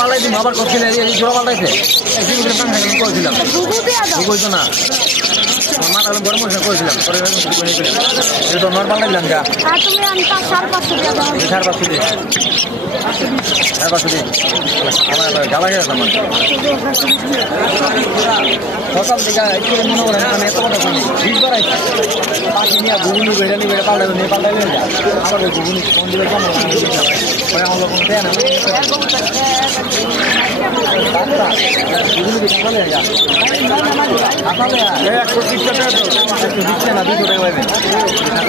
পাল্লাই দিন আবার করছিল জোড়া পাল্টাইছে করেছিলাম বুঝতো না মাথা গরম মশলা করেছিলাম এটা নর্মাল লাগলাম গা সার পাঁচশো দিয়ে আমার জ্বালা গেছে আমার সকাল থেকে একটু মনে করেন আমি এত কথা শুনি 20 বার আইসি পাখি নিয়ে ঘুগুনি বেড়ে নিয়ে পাল্টাবে নিয়ে পাল্টাবে আবার ওই ঘুগুনি ফোন দিলে কম আমার লোক দেয় না ঘুগুনি 130 টাকা 120 টাকা 200 টাকা